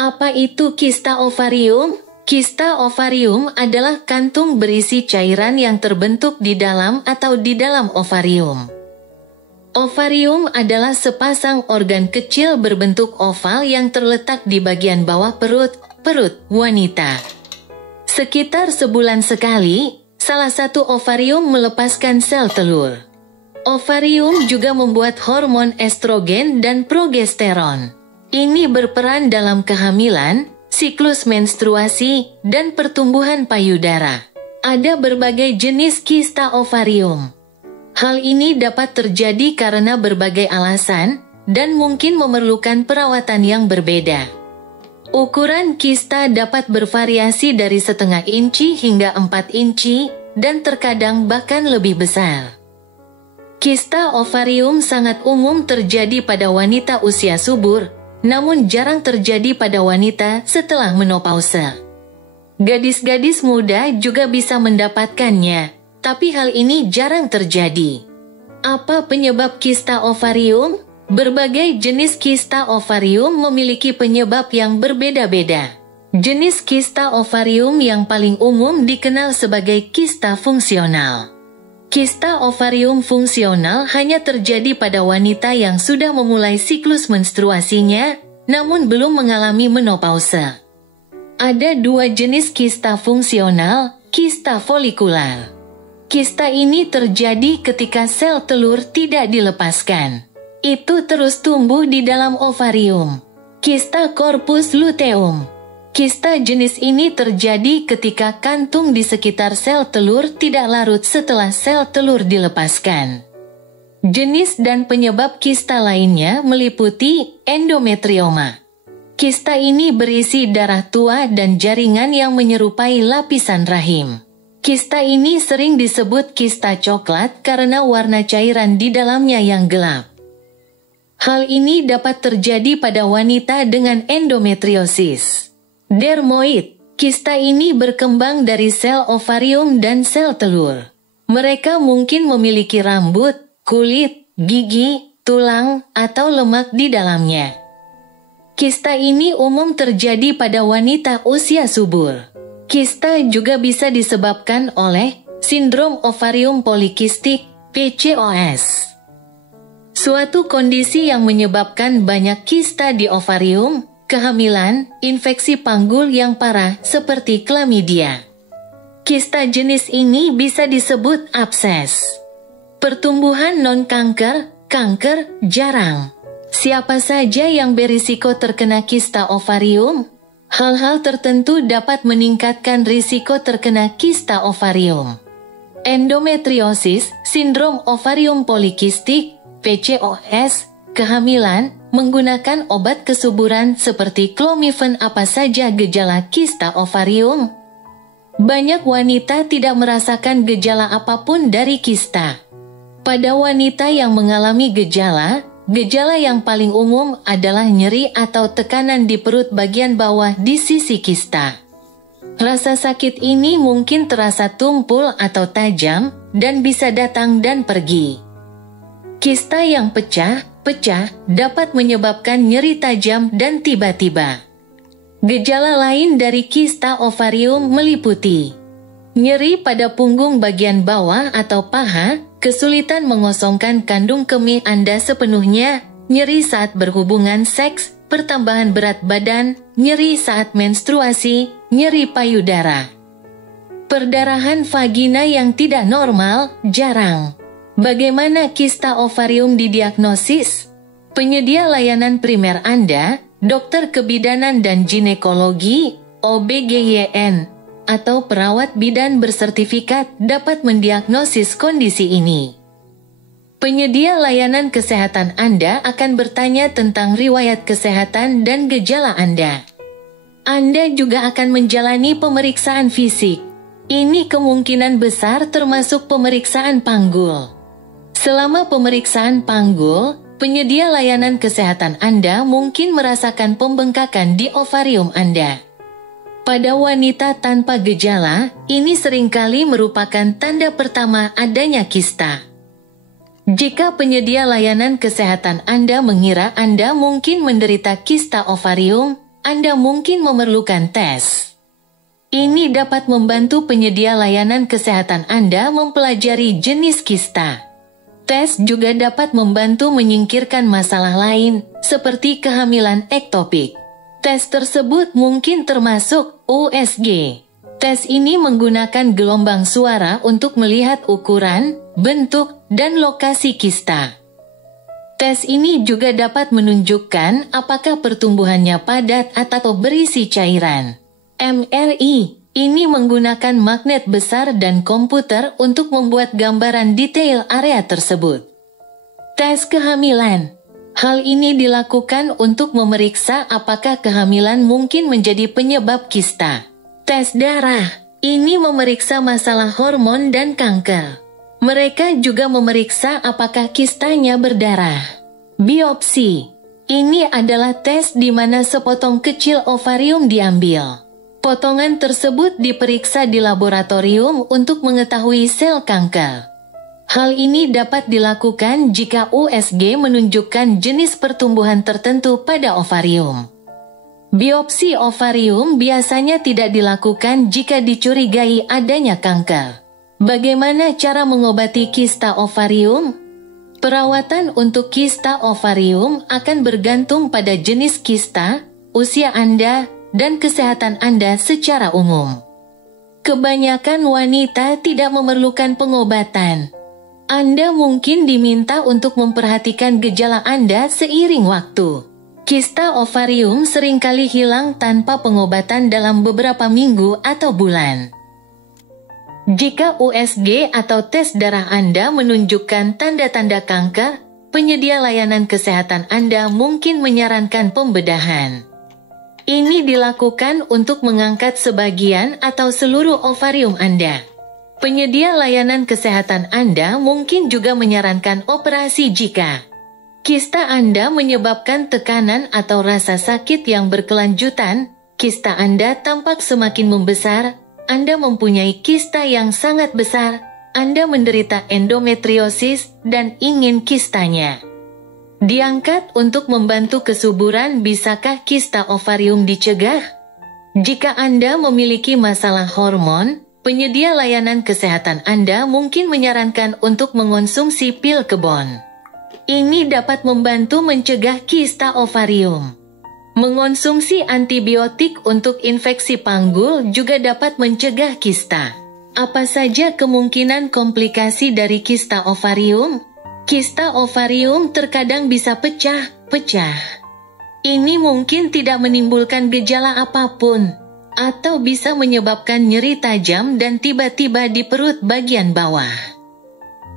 Apa itu kista ovarium? Kista ovarium adalah kantung berisi cairan yang terbentuk di dalam atau di dalam ovarium. Ovarium adalah sepasang organ kecil berbentuk oval yang terletak di bagian bawah perut wanita. Sekitar sebulan sekali, salah satu ovarium melepaskan sel telur. Ovarium juga membuat hormon estrogen dan progesteron. Ini berperan dalam kehamilan, siklus menstruasi, dan pertumbuhan payudara. Ada berbagai jenis kista ovarium. Hal ini dapat terjadi karena berbagai alasan, dan mungkin memerlukan perawatan yang berbeda. Ukuran kista dapat bervariasi dari setengah inci hingga 4 inci, dan terkadang bahkan lebih besar. Kista ovarium sangat umum terjadi pada wanita usia subur, namun jarang terjadi pada wanita setelah menopause. Gadis-gadis muda juga bisa mendapatkannya, tapi hal ini jarang terjadi. Apa penyebab kista ovarium? Berbagai jenis kista ovarium memiliki penyebab yang berbeda-beda. Jenis kista ovarium yang paling umum dikenal sebagai kista fungsional. Kista ovarium fungsional hanya terjadi pada wanita yang sudah memulai siklus menstruasinya, namun belum mengalami menopause. Ada dua jenis kista fungsional, kista folikular. Kista ini terjadi ketika sel telur tidak dilepaskan. Itu terus tumbuh di dalam ovarium. Kista corpus luteum. Kista jenis ini terjadi ketika kantung di sekitar sel telur tidak larut setelah sel telur dilepaskan. Jenis dan penyebab kista lainnya meliputi endometrioma. Kista ini berisi darah tua dan jaringan yang menyerupai lapisan rahim. Kista ini sering disebut kista coklat karena warna cairan di dalamnya yang gelap. Hal ini dapat terjadi pada wanita dengan endometriosis. Dermoid, kista ini berkembang dari sel ovarium dan sel telur. Mereka mungkin memiliki rambut, kulit, gigi, tulang, atau lemak di dalamnya. Kista ini umum terjadi pada wanita usia subur. Kista juga bisa disebabkan oleh sindrom ovarium polikistik, PCOS. Suatu kondisi yang menyebabkan banyak kista di ovarium, kehamilan, infeksi panggul yang parah seperti chlamydia. Kista jenis ini bisa disebut abses. Pertumbuhan non-kanker, kanker, jarang. Siapa saja yang berisiko terkena kista ovarium? Hal-hal tertentu dapat meningkatkan risiko terkena kista ovarium. Endometriosis, sindrom ovarium polikistik, PCOS, kehamilan, menggunakan obat kesuburan seperti Clomifen. Apa saja gejala kista ovarium? Banyak wanita tidak merasakan gejala apapun dari kista. Pada wanita yang mengalami gejala yang paling umum adalah nyeri atau tekanan di perut bagian bawah di sisi kista. Rasa sakit ini mungkin terasa tumpul atau tajam dan bisa datang dan pergi. Kista yang pecah dapat menyebabkan nyeri tajam dan tiba-tiba. Gejala lain dari kista ovarium meliputi nyeri pada punggung bagian bawah atau paha, kesulitan mengosongkan kandung kemih Anda sepenuhnya, nyeri saat berhubungan seks, pertambahan berat badan, nyeri saat menstruasi, nyeri payudara. Perdarahan vagina yang tidak normal, jarang. Bagaimana kista ovarium didiagnosis? Penyedia layanan primer Anda, dokter kebidanan dan ginekologi, OBGYN, atau perawat bidan bersertifikat dapat mendiagnosis kondisi ini. Penyedia layanan kesehatan Anda akan bertanya tentang riwayat kesehatan dan gejala Anda. Anda juga akan menjalani pemeriksaan fisik. Ini kemungkinan besar termasuk pemeriksaan panggul. Selama pemeriksaan panggul, penyedia layanan kesehatan Anda mungkin merasakan pembengkakan di ovarium Anda. Pada wanita tanpa gejala, ini seringkali merupakan tanda pertama adanya kista. Jika penyedia layanan kesehatan Anda mengira Anda mungkin menderita kista ovarium, Anda mungkin memerlukan tes. Ini dapat membantu penyedia layanan kesehatan Anda mempelajari jenis kista. Tes juga dapat membantu menyingkirkan masalah lain, seperti kehamilan ektopik. Tes tersebut mungkin termasuk USG. Tes ini menggunakan gelombang suara untuk melihat ukuran, bentuk, dan lokasi kista. Tes ini juga dapat menunjukkan apakah pertumbuhannya padat atau berisi cairan. MRI ini menggunakan magnet besar dan komputer untuk membuat gambaran detail area tersebut. Tes kehamilan. Hal ini dilakukan untuk memeriksa apakah kehamilan mungkin menjadi penyebab kista. Tes darah. Ini memeriksa masalah hormon dan kanker. Mereka juga memeriksa apakah kistanya berdarah. Biopsi. Ini adalah tes di mana sepotong kecil ovarium diambil. Potongan tersebut diperiksa di laboratorium untuk mengetahui sel kanker. Hal ini dapat dilakukan jika USG menunjukkan jenis pertumbuhan tertentu pada ovarium. Biopsi ovarium biasanya tidak dilakukan jika dicurigai adanya kanker. Bagaimana cara mengobati kista ovarium? Perawatan untuk kista ovarium akan bergantung pada jenis kista, usia Anda, dan kesehatan Anda secara umum. Kebanyakan wanita tidak memerlukan pengobatan. Anda mungkin diminta untuk memperhatikan gejala Anda seiring waktu. Kista ovarium seringkali hilang tanpa pengobatan dalam beberapa minggu atau bulan. Jika USG atau tes darah Anda menunjukkan tanda-tanda kanker, penyedia layanan kesehatan Anda mungkin menyarankan pembedahan. Ini dilakukan untuk mengangkat sebagian atau seluruh ovarium Anda. Penyedia layanan kesehatan Anda mungkin juga menyarankan operasi jika kista Anda menyebabkan tekanan atau rasa sakit yang berkelanjutan, kista Anda tampak semakin membesar, Anda mempunyai kista yang sangat besar, Anda menderita endometriosis dan ingin kistanya diangkat untuk membantu kesuburan. Bisakah kista ovarium dicegah? Jika Anda memiliki masalah hormon, penyedia layanan kesehatan Anda mungkin menyarankan untuk mengonsumsi pil kebon. Ini dapat membantu mencegah kista ovarium. Mengonsumsi antibiotik untuk infeksi panggul juga dapat mencegah kista. Apa saja kemungkinan komplikasi dari kista ovarium? Kista ovarium terkadang bisa pecah-pecah. Ini mungkin tidak menimbulkan gejala apapun, atau bisa menyebabkan nyeri tajam dan tiba-tiba di perut bagian bawah.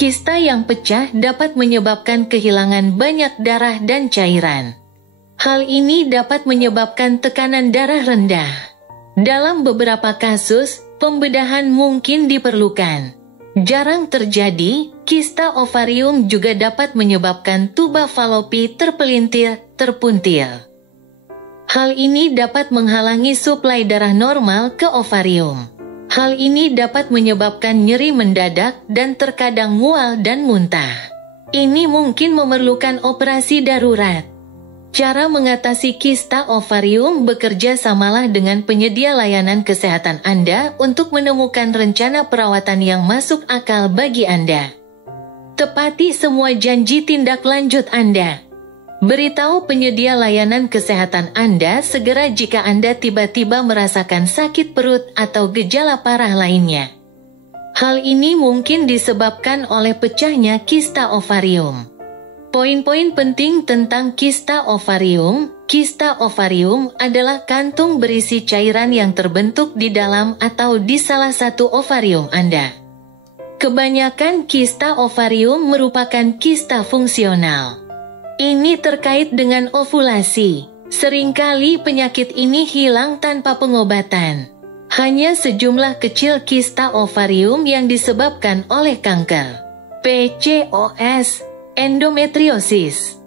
Kista yang pecah dapat menyebabkan kehilangan banyak darah dan cairan. Hal ini dapat menyebabkan tekanan darah rendah. Dalam beberapa kasus, pembedahan mungkin diperlukan. Jarang terjadi, kista ovarium juga dapat menyebabkan tuba falopi terpelintir, terpuntil. Hal ini dapat menghalangi suplai darah normal ke ovarium. Hal ini dapat menyebabkan nyeri mendadak dan terkadang mual dan muntah. Ini mungkin memerlukan operasi darurat. Cara mengatasi kista ovarium bekerja samalah dengan penyedia layanan kesehatan Anda untuk menemukan rencana perawatan yang masuk akal bagi Anda. Tepati semua janji tindak lanjut Anda. Beritahu penyedia layanan kesehatan Anda segera jika Anda tiba-tiba merasakan sakit perut atau gejala parah lainnya. Hal ini mungkin disebabkan oleh pecahnya kista ovarium. Poin-poin penting tentang kista ovarium. Kista ovarium adalah kantung berisi cairan yang terbentuk di dalam atau di salah satu ovarium Anda. Kebanyakan kista ovarium merupakan kista fungsional. Ini terkait dengan ovulasi. Seringkali penyakit ini hilang tanpa pengobatan. Hanya sejumlah kecil kista ovarium yang disebabkan oleh kanker, PCOS, endometriosis,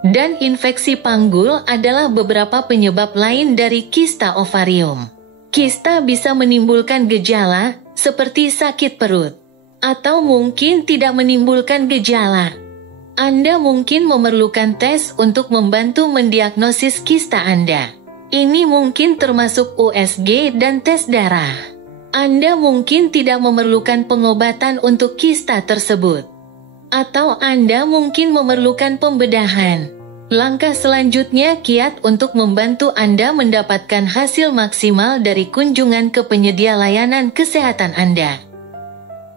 dan infeksi panggul adalah beberapa penyebab lain dari kista ovarium. Kista bisa menimbulkan gejala seperti sakit perut, atau mungkin tidak menimbulkan gejala. Anda mungkin memerlukan tes untuk membantu mendiagnosis kista Anda. Ini mungkin termasuk USG dan tes darah. Anda mungkin tidak memerlukan pengobatan untuk kista tersebut. Atau Anda mungkin memerlukan pembedahan. Langkah selanjutnya kiat untuk membantu Anda mendapatkan hasil maksimal dari kunjungan ke penyedia layanan kesehatan Anda.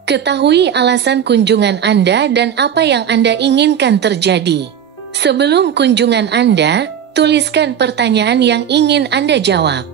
Ketahui alasan kunjungan Anda dan apa yang Anda inginkan terjadi. Sebelum kunjungan Anda, tuliskan pertanyaan yang ingin Anda jawab.